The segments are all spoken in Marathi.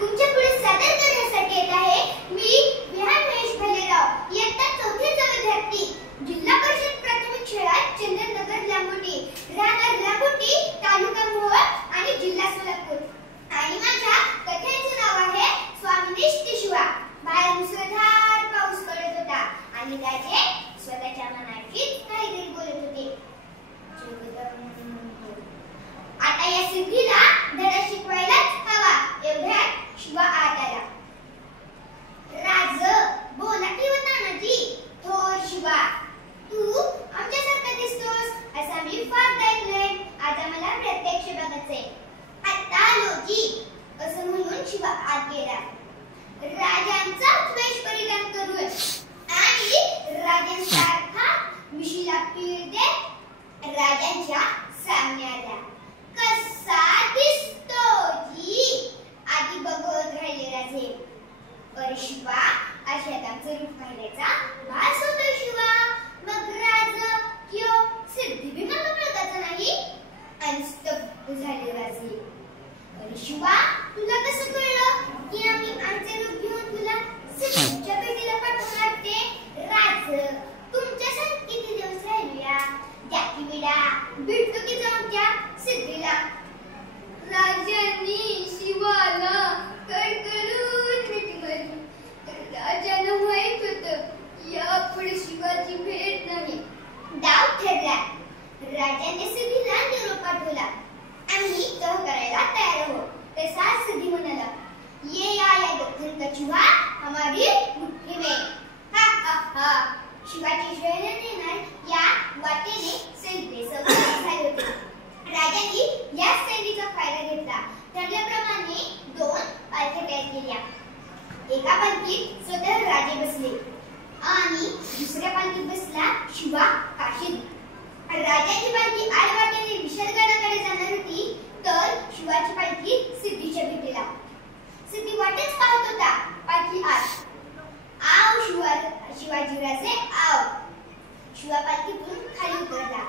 तुमच्या पुढे सादर करण्यासाठी येत आहे मी विहान महेश भालेराव, इयत्ता 4थी चा विद्यार्थी, जिल्हा परिषद प्राथमिक शाळा चंद्रनगर लांबोटी, राहणार लांबोटी, तालुका मोहोळ आणि जिल्हा सोलापूर. आणि माझ्या कथेचे नाव आहे स्वामिनिष्ठ शिवा. बाहेर मुसळधार पाऊस पडत होता आणि राजे स्वतःच्या मनाचीच काहीतरी बोलत होते. आता या सिद्धीला धडा शिकवायलाच हवा एवढ्यात शिवा आत आला. राज बोला की तानाजी, थोर शिवा, तू आमच्यासारखा दिसतोस असं मी फार ऐकलंय. आता मला प्रत्यक्ष बघायचंय. आता आलो जी असं म्हणून शिवा आत गेला. राजांचा वेश परिधान करून आणि राजांसारखा मिशीला पीळ देत राजांच्या सामने आला. कसा दिसतो जी? आधी बघत राहिले राजे. अरे शिवा, अशात आमचं रूप पाहिल्याचा भास होतो शिवा. मग राज किंवा सिद्धी बी मला कळताच नाही. आणि स्तब्ध झाले राजे. अरे शिवा, तुला कसं कळलं की आम्ही आमचे रूप घेऊन तुला सिद्धीच्या भेटीला पाठवणार ते? राज, तुमच्यासाठी किती दिवस राहिलूया? त्या की विडा भेटतो की जाऊन त्या सिद्धीला. राजांनी शिवाला कडकडून मिठी मारली. राजाला माहित होतं यापुढे शिवाची भेट नाही. डाव ठरला. राजाने सिद्धीला निरोप पाठवला. आम्ही तह करायला तयार आहोत. तसा सिद्धी म्हणाला, ये या गोखन कछुआ हमारी मुट्ठी में. हा हा हा. शिवाची शरण येणार या वाटेने सैन्य सवार झाले होते. राजांनी या सैन्याचा फायदा घेतला. ठरल्याप्रमाणे 2 पालख्या तयार केल्या. एका पालखीत स्वतः राजे बसले आणि दुसऱ्या पालखीत बसला शिवा काशीद. राजाची पालखी आडवाटेने विशाळगडाकडे जाणार होती तर शिवाची पालखी सिद्धीच्या भेटीला. सिद्धी वाटच पाहत होता. पालखी आत. आव शिवाजी राजे आव. शिवा पालखीतून खाली उतरला.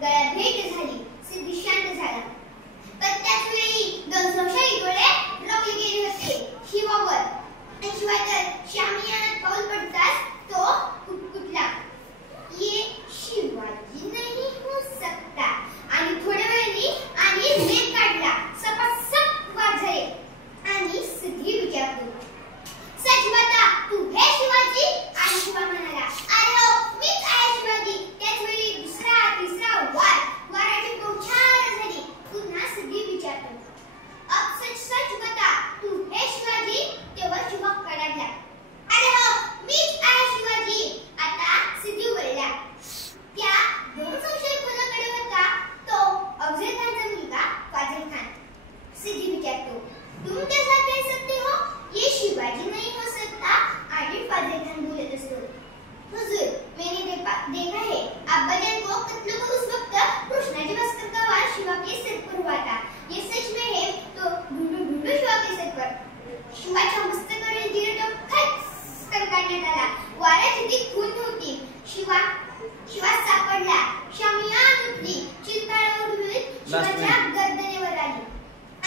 गळ्यात भेट झाली. सिद्धी शांत झाला. पण त्याच वेळी 2 संशयी डोळे रोखले गेले होते शिवावर. आणि शिवा तर शामियानात पाऊल पडताच तो कुटकुटला, ये शिवाजी नहीं हो सकता. आणि थोड्या वेळाने आणि रेग काढला. सपासप वार झाले. आणि सिद्धी विचारतो, सच बता, तू है शिवाजी? आणि शिवा म्हणाला, अरे हो, मीच आहे शिवाजी. त्याच वेळी दुसरा तिसरा वार. वाराची बौछार झाली. पुन्हा सिद्धी विचारतो, अब सच बता, तू है शिवाजी? तेव्हा शिवा कडाडला, अरे हो, मीच आहे शिवाजी. आता सिद्धी बोलला. त्या 2 संशयी कोणाकडे होता? तो अफजल खानचा मुलगा फाजिल खान. सिद्धी विचारतो, तुम कैसा कह सकते हो ये शिवाजी नहीं हो सकता? आणि फाजिल खान बोलत असतो, हुजूर, मैंने देखा है अब्बाजान को कत्ल को उस वक्त कृष्णाजी भास्कर का वार शिवा के सिर पर हुआ था. ये सच में है तो ढूंढो ढूंढो शिवा के सिर पर. शिवाच्या मस्तकावरील जिरटो खचकन काढण्यात आला. वाऱ्याची ती खून होती. शिवा सापडला. शामियान उठली. चिंताळ उडून शिवाच्या गर्दनेवर आली.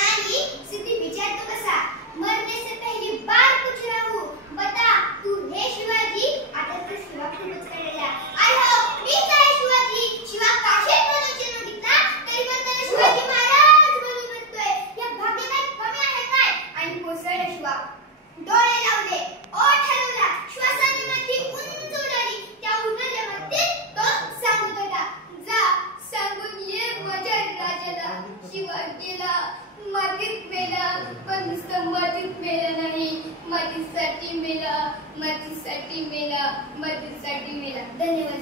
आणि सिद्धी विचारतो कसा, मरने से पहली बार पूछ रहा हूँ, बता, तू है शिवाजी? आता तर शिवा खूपच कळला. अरे हो, मीच आहे शिवाजी. शिवा काशीद म्हणून चिन्ह घेतला तरी पण त्याला शिवाजी महाराज म्हणून म्हणतोय. या भाग्य काय कमी आहे काय? आणि कोसळला शिवा. डोळे लावले. ओठ हलवला. श्वासाने माती उंच उडाली. त्या उडलेल्या मातीत तो सांगत होता, जा सांगून ये माझ्या राजाला. शिवा गेला. मातीत मेला. पण नुसतं मातीत मेला नाही, मातीसाठी मेला, मातीसाठी मेला, मातीसाठी मेला. धन्यवाद.